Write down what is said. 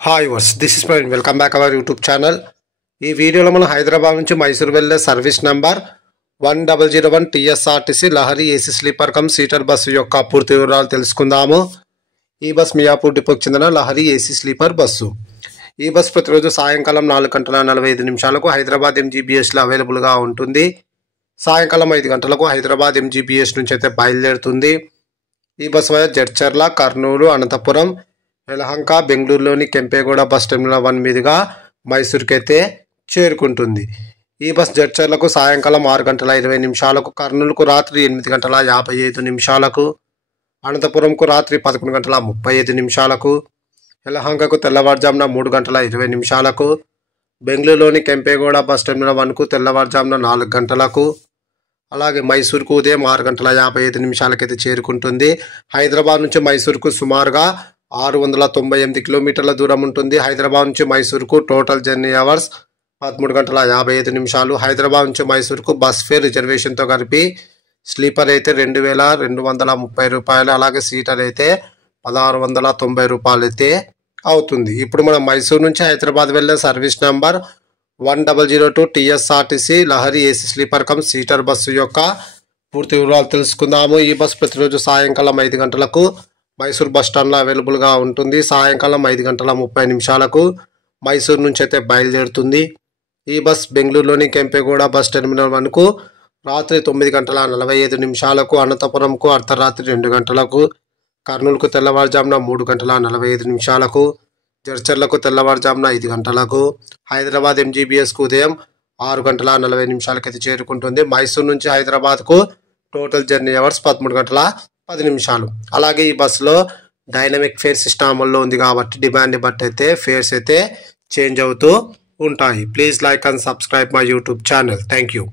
Hi viewers this is Praveen welcome back our YouTube channel. ఈ వీడియోలో మనం హైదరాబాద్ నుంచి మైసూర్ వెళ్ళే service number 1001 TSRTC Lahari AC sleeper cum seater bus యొక్క పూర్తి వివరాలు తెలుసుకుందాము. ఈ బస్ మియాపూర్ డిపోకి చెందిన లహరి ఏసీ స్లీపర్ బస్సు. ఈ బస్ ప్రతిరోజు సాయంకాలం 4:45 హైదరాబాద్ ఎంజీబీఎస్లో అవైలబుల్గా ఉంటుంది. సాయంకాలం 5 గంటలకు హైదరాబాద్ ఎంజీబీఎస్ నుంచి అయితే బయలుదేరుతుంది. ఈ బస్ వయా జడ్చర్ల, కర్నూలు, అనంతపురం, యలహంక, బెంగళూరులోని కెంపేగౌడ బస్ టెర్మినల్ 1 మీదుగా మైసూర్కి అయితే చేరుకుంటుంది. ఈ బస్ జడ్చర్లకు సాయంకాలం 6:20, కర్నూలుకు రాత్రి 8:55, అనంతపురంకు రాత్రి 11:35, యలహంకకు తెల్లవారుజామున 3:20, బెంగళూరులోని కెంపేగౌడ బస్ టెర్మినల్ 1కు తెల్లవారుజామున 4 గంటలకు, అలాగే మైసూర్కు ఉదయం 6:55 అయితే చేరుకుంటుంది. హైదరాబాద్ నుంచి మైసూర్కు సుమారుగా 698 కిలోమీటర్ల దూరం ఉంటుంది. హైదరాబాద్ నుంచి మైసూర్కు టోటల్ జర్నీ అవర్స్ 13:55. హైదరాబాద్ నుంచి మైసూర్కు బస్ ఫేర్ రిజర్వేషన్తో కలిపి స్లీపర్ అయితే 2,230 రూపాయలు, అలాగే సీటర్ అయితే 1,690 రూపాయలు అయితే అవుతుంది. ఇప్పుడు మనం మైసూర్ నుంచి హైదరాబాద్ వెళ్ళే service number 1002 TSRTC Lahari AC sleeper cum seater bus యొక్క పూర్తి వివరాలు తెలుసుకుందాము. ఈ బస్సు ప్రతిరోజు సాయంకాలం 5 గంటలకు మైసూర్ బస్ స్టాండ్లో అవైలబుల్గా ఉంటుంది. సాయంకాలం 5:30 మైసూర్ నుంచి అయితే బయలుదేరుతుంది. ఈ బస్ బెంగళూరులోని కెంపేగౌడ బస్ టెర్మినల్ 1కు రాత్రి 9:45, అనంతపురంకు అర్ధరాత్రి 2 గంటలకు, కర్నూలుకు తెల్లవారుజామున 3:45, జడ్చర్లకు తెల్లవారుజామున 5 గంటలకు, హైదరాబాద్ ఎంజీబీఎస్కు ఉదయం 6:40 అయితే చేరుకుంటుంది. మైసూర్ నుంచి హైదరాబాద్కు టోటల్ జర్నీ అవర్స్ 13:10. అలాగే ఈ బస్సులో డైనమిక్ ఫేర్ సిస్టమ్ అమల్లో ఉంది కాబట్టి డిమాండ్ని బట్టి అయితే ఫేర్స్ అయితే చేంజ్ అవుతూ ఉంటాయి. Please like and subscribe my YouTube channel. Thank you.